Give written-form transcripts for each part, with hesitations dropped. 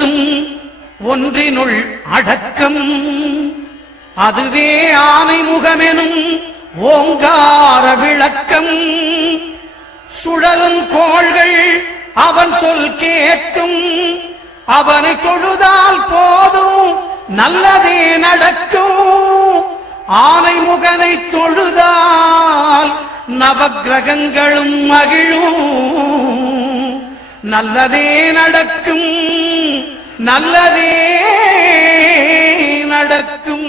ஒன்பதும் ஒன்றினுள் அடக்கம். அதுவே ஆனை முகமெனும் ஓங்கார விளக்கம். சுழலும் கோள்கள் அவன் சொல் கேட்கும். அவனை தொழுதால் போதும் நல்லதே நடக்கும். ஆனை முகனை தொழுதால் நவக்கிரகங்களும் மகிழும். நல்லதே நடக்கும், நல்லதே நடக்கும்.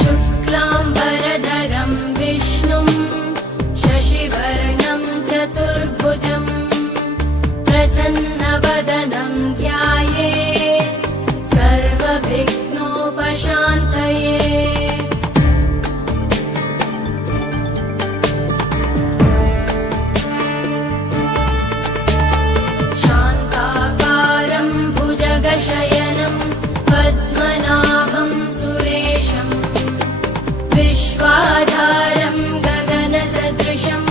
शुक्लाम्बरधरं विष्णुं शशिवर्णं चतुर्भुजं प्रसन्नवदनं ध्यायेत् सर्वविघ्नोपशान्तये. शान्ताकारं भुजगशयनं पद्मनाभं सुरेशं विश्वाधारं गगनसदृशं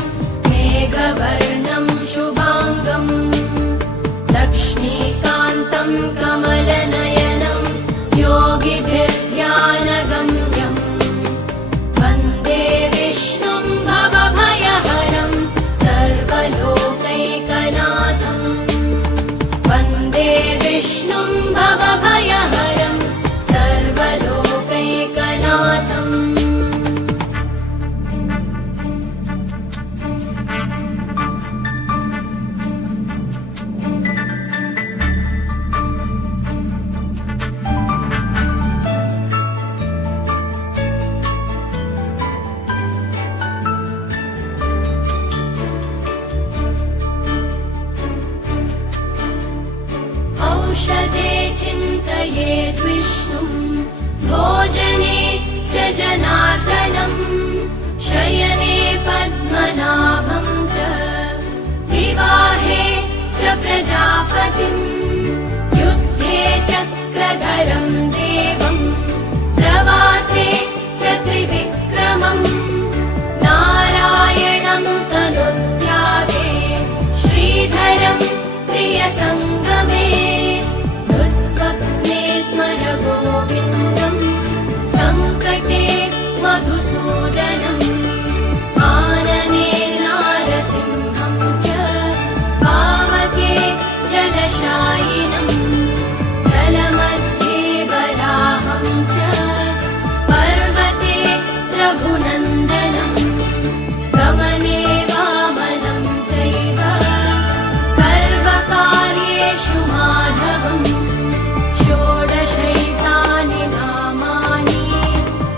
मेघवर्णं शुभाङ्गं लक्ष्मीकान्तं कमलनयनं योगिभिर्ध्यानगम्यं वन्दे विष्णुं भवभयहरं सर्वलोकैकनाथं. वन्दे विष्णुं भवभयहरं सर्वलोकैकनाथम्. औषधे चिन्तयेद् विष्णुं भोजने च जनार्दनं शयने पद्मनाभं च विवाहे च प्रजापतिं युद्धे चक्रधरं देवं प्रवासे च त्रिविक्रमं नारायणं तनुत्यागे श्रीधरं प्रियसङ्गमे दुःस्वप्ने स्मर गोविन्दं सङ्कटे मधुसूदनम् आनने नारसिंहं च पावके जलशायिनं जलमध्ये वराहं च पर्वते रघुनन्दनं गमने वामनं चैव सर्वकार्येषु माधवम्. षोडशैतानि नामानि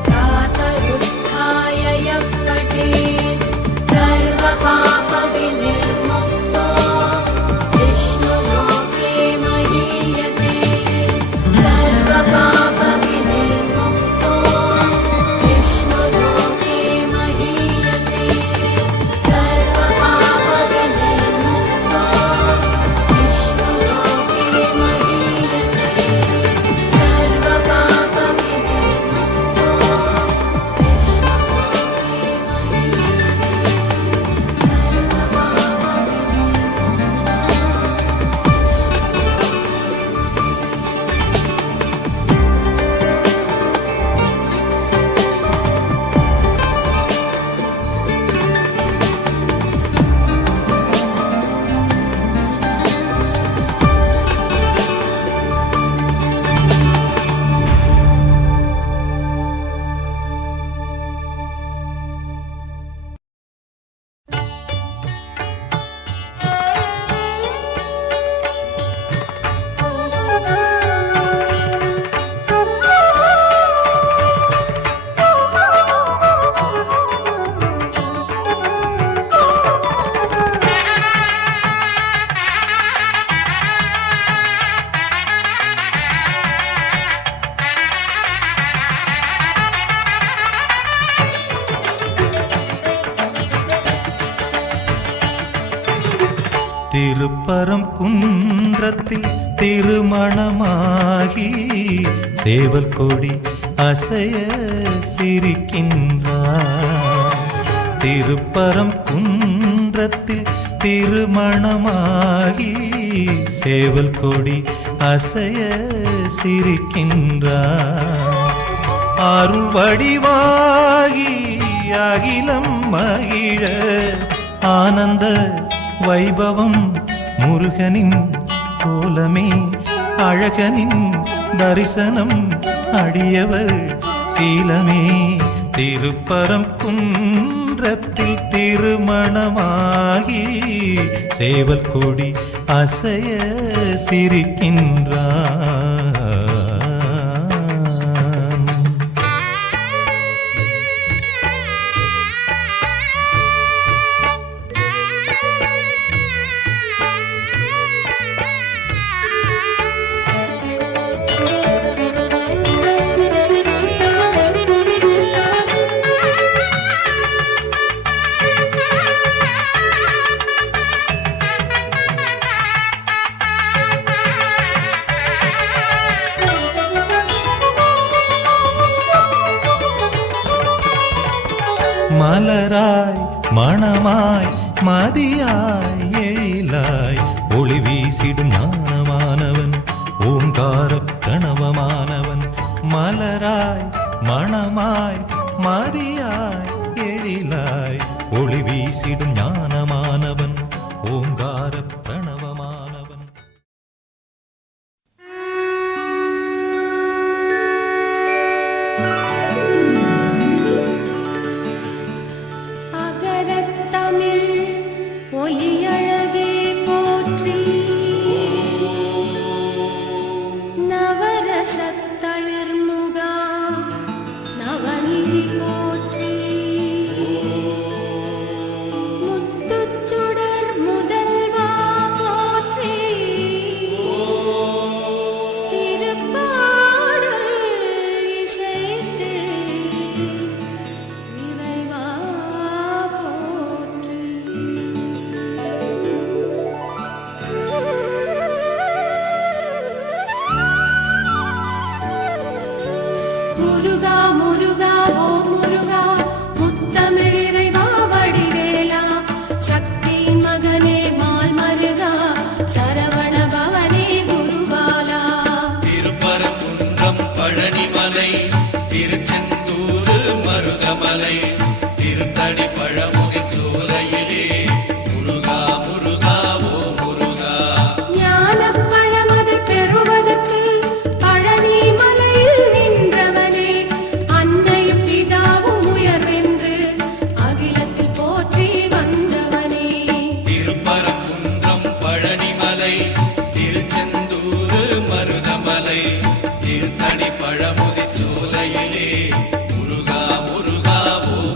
प्रातरुत्थाय यः पठेत् सर्वपापविनिर्मुक्तो विष्णुलोके महीयते. सर्वपापविनिर्मुक्तो विष्णुलोके महीयते. सर्वपापविनिर्मुक्तो विष्णुलोके महीयते. सर्वपापविनिर्मुक्तो திருப்பரம் குன்றத்தில் திருமணமாகி சேவல் கொடி அசைய சிரிக்கின்றார். திருப்பரம் குன்றத்தில் திருமணமாகி சேவல் கொடி அசைய சிரிக்கின்றார். அருள் வடிவாகி அகிலம் மகிழ ஆனந்த வைபவம் முருகனின் கோலமே அழகனின் தரிசனம் அடியவர் சீலமே. திருப்பரம் குன்றத்தில் திருமணமாகி சேவல் கொடி அசைய சிரிக்கின்றார். மலராய் மணமாய் மதியாய் எழிலாய் ஒளி வீசிடும் ஞானமானவன் ஓங்கார பிரணவமானவன். மலராய் மணமாய் மதியாய் எழிலாய் ஒளி வீசிடும் ஞானமானவன் ஓங்கார பிரணவமானவன். அகரத்தமிழ் ஒலியழகே போற்றி, நவரசத்தளிர்முகா நவநிதி போற்றி, முத்துச்சுடர் முதல்வா போற்றி, திருப்பாடல் இசைத்து இறைவா போற்றி. முருகா முருகா ஓ முருகா, முத்தமிழ் இறைவா வடிவேலா, சக்தியின் மகனே மால் மருகா, சரவண பவனே குருபாலா. திருப்பரங்குன்றம் பழனிமலை திருச்செந்தூர் மருதமலை திருத்தணி பழமுதி சோலையிலே முருகா முருகா ஓ முருகா. ஞானப் பழமது பெறுவதற்கு பழனி மலையில் நின்றவனே, அன்னையும் பிதாவும் உயர்வென்று அகிலத்தில் போற்றி வந்தவனே. திருப்பரங்குன்றம் பழனிமலை திருச்செந்தூர் மருதமலை திருத்தணி பழமுதி சோலையிலே முருகா முருகா ஓ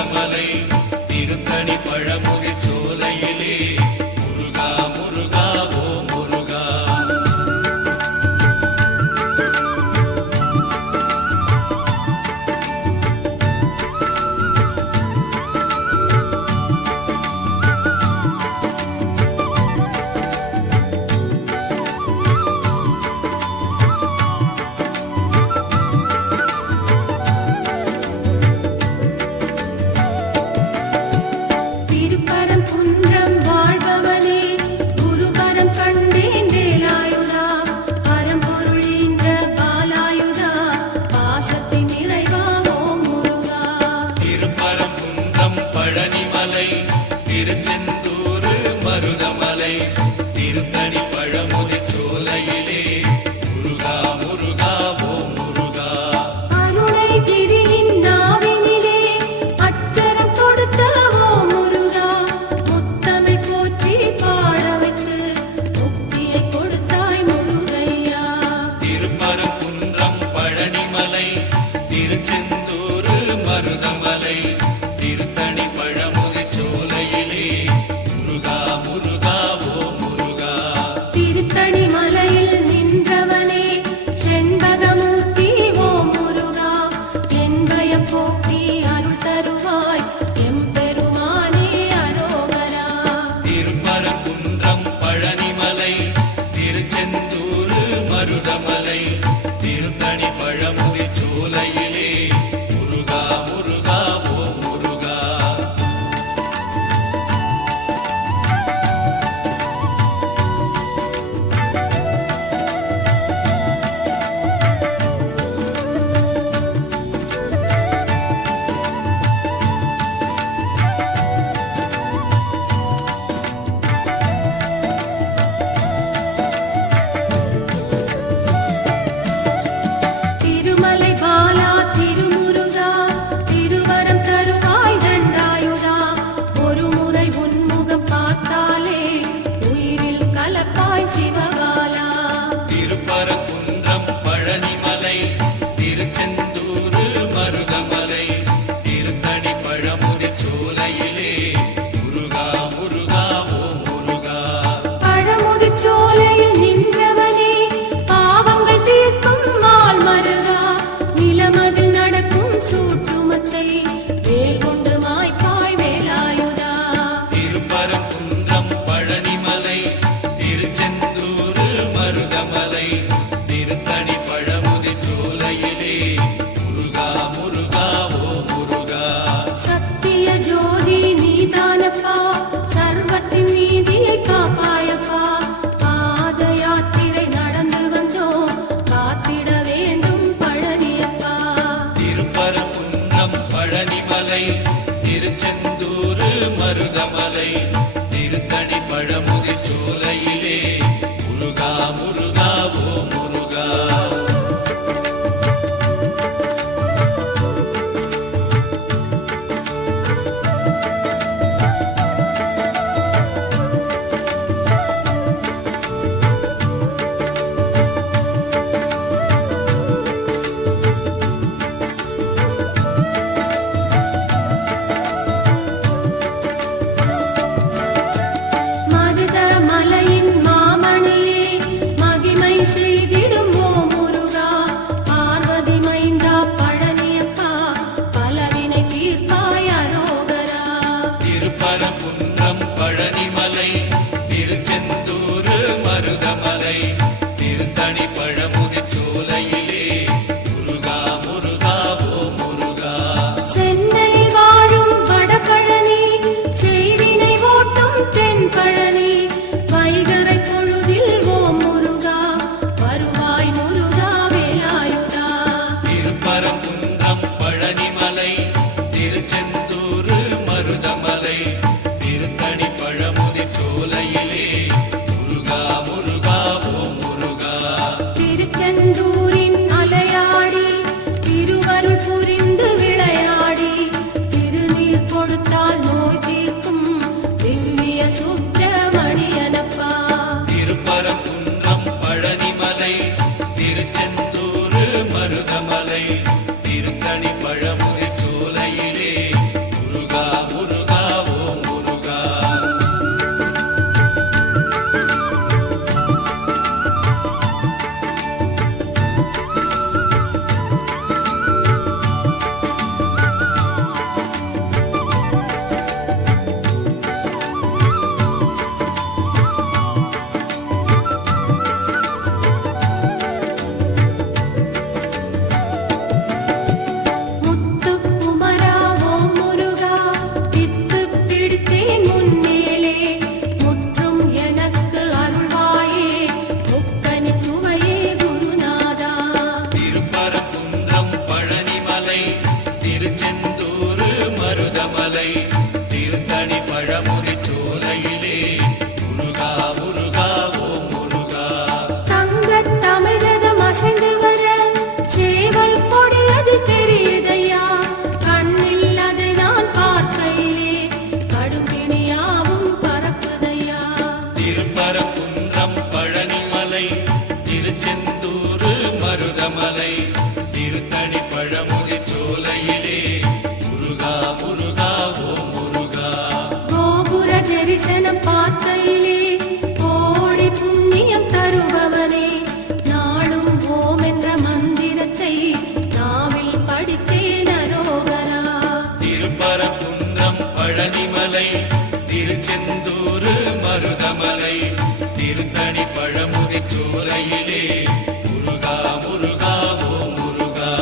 மருதமலை திருத்தணி பழமுகை சோலையிலே முருகா முருகா ஓ முருகா. திருப்பரங்குன்றம் வாழ்பவனே குருபரம் கண்டேன் வேலாயுதா பரம்பொருள் ஈன்ற பாலாயுதா பாசத்தின் நிறைவா ஓம் முருகா. திருப்பரங்குன்றம் பழனிமலை திருச்செந்தூர் மருதமலை திருத்தணி பழமுகை சோலையிலே முருகா முருகா ஓ முருகா. அருணைகிரியின் நாவினிலே அச்சரம் கொடுத்த ஓம் முருகா முத்தமிழ் போற்றி பாட வைத்து முக்தியை கொடுத்தாய் முருகையா. திருப்பரங்குன்றம் பழனிமலை திருச்செந்தூர் மருதமலை திருத்தணி பழமுகை சோலையிலே முருகா முருகா ஓ முருகா. திருத்தணி மலையில் நின்றவனே செண்பகமூர்த்தி ஓம் முருகா என் பயம் போக்கி அருள் தருவாய் எம்பெருமானே அரோகரா. திருப்பரங்குன்றம் பழனிமலை திருச்செந்தூர் மருதமலை திருத்தணி பழமுகை சோலையிலே முருகா முருகா ஓ முருகா. திருமலை பாலா திருமுருகா திருவரம் தருவாய் தண்டாயுதா ஒரு முறை உன்முகம் பார்த்தாலே உயிரில் கலப்பாய் சிவகாலா. திருப்பரங்குன்றம் பழனிமலை திருச்செந்தூர் மருதமலை திருத்தணி பழமுகை சோலையிலே முருகா முருகா ஓ முருகா. பழமுதிர் சோலையில் நின்றவனே பாவங்கள் தீர்க்கும் மால் மருகா நிலமதில் நடக்கும் சூட்டுமத்தை வேல் கொண்டு மாய்ப்பாய் வேலாயுதா. திருப்பரங்குன்றம் பழனிமலை திருச்செந்தூர் மருதமலை திருத்தணி பழமுகை சோலையிலே முருகா முருகா ஓ முருகா. சத்திய ஜோதி நீதானப்பா சர்வத்தின் நீதியை காப்பாயப்பா பாத யாத்திரை நடந்து வந்தோம் காத்திட வேண்டும் பழனியப்பா. திருப்பரங்குன்றம் பழனிமலை திருச்செந்தூர் மருதமலை திருத்தணி பழமுகை சோலையிலே முருகா முருகா ஓ முருகா. முருகா ஓம் முருகா. கோபுர தரிசனம் பார்க்கையிலே கோடி புண்ணியம் தருபவனே, நாளும் ஓம் என்ற மந்திரத்தை நாவில் படித்தேன் அரோகரா. திருப்பரங்குன்றம் பழனிமலை திருச்செந்தூர் மருதமலை திருத்தணி பழமுதி சோலையிலே முருகா முருகா ஓம் முருகா.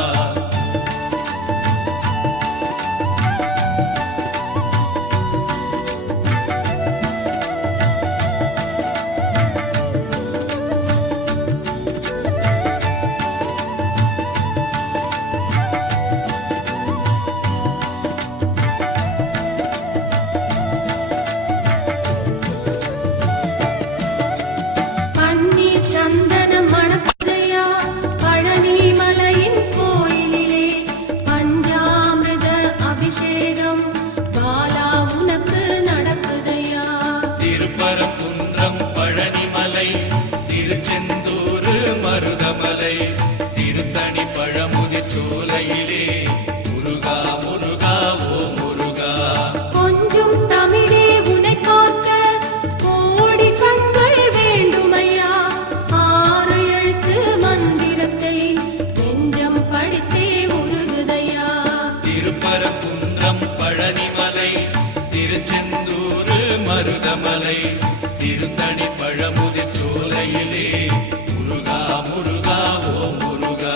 பன்னீர் சந்தனம் மணக்குதையா பழனி மலையின் கோயிலிலே, பஞ்சாமிர்த அபிஷேகம் பாலா உனக்கு நடக்குதையா. திருப்பரங்குன்றம் பழனிமலை திருச்செந்தூர் மருதமலை திருத்தணி பழமுதி சோலையிலே முருகா முருகா ஓம் முருகா. கொஞ்சம் தமிழே உனை காக்க கோடி கண்கள் வேண்டுமையா, ஆறு எழுத்து மந்திரத்தை நெஞ்சம் படித்தே உருகுதையா. திருப்பரங்குன்றம் பழனிமலை திருச்செந்தூர் மருதமலை திருத்தணி பழமுதி சோலையிலே முருகா முருகா ஓம் முருகா.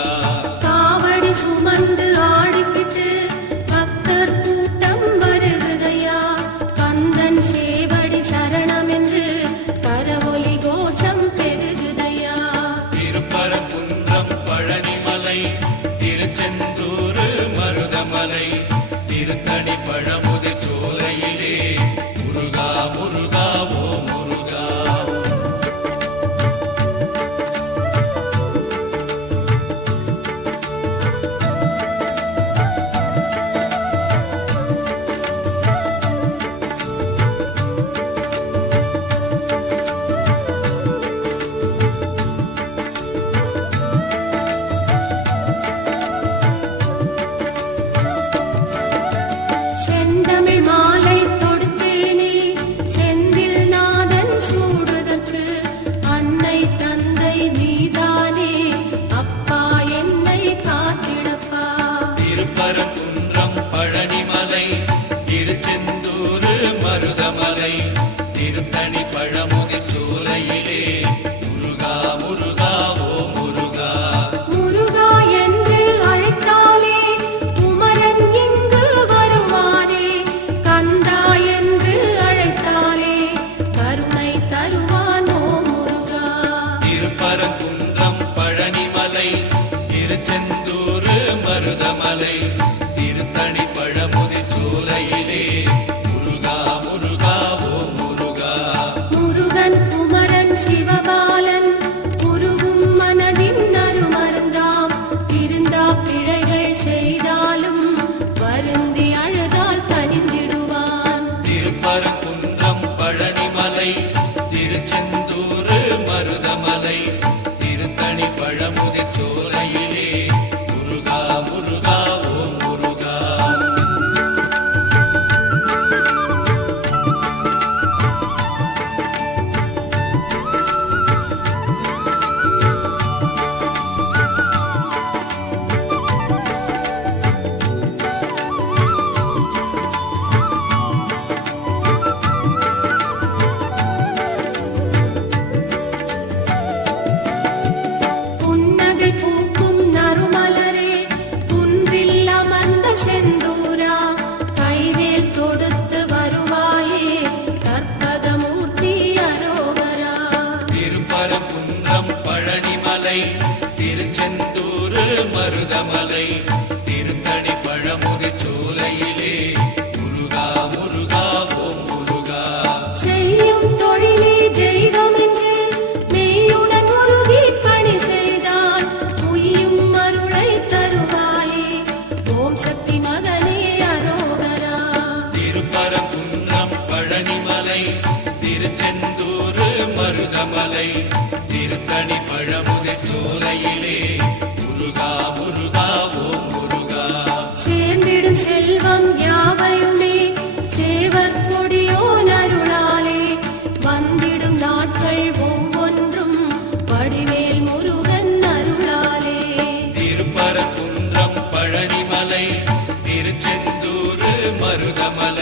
காவடி சுமந்து ஆடிக்கிட்டு பக்தர் கூட்டம் வருகுதையா, கந்தன் சேவடி சரணம் என்று கரவொலி கோஷம் பெருகுதையா. திருப்பரங்குன்றம் பழனிமலை திருச்செந்தூர் மருதமலை திருத்தணி பழமுதி சோலையிலே முருகா முருகா ஓம் முருகா. செந்தமிழ் மாலை தொடுத்தேனே செந்தில் நாதன் சூடுதற்கு, அன்னை தந்தை நீதானே அப்பா என்னை காத்திடப்பா. திருப்பரங்குன்றம் பழனிமலை திருச்செந்தூர் மருதமலை திருத்தணி பழமுதி சோலையிலே முருகா முருகா ஓம் முருகா. முருகா என்று அழைத்தாலே குமரன் இங்கு வருவானே, கந்த மருதமலை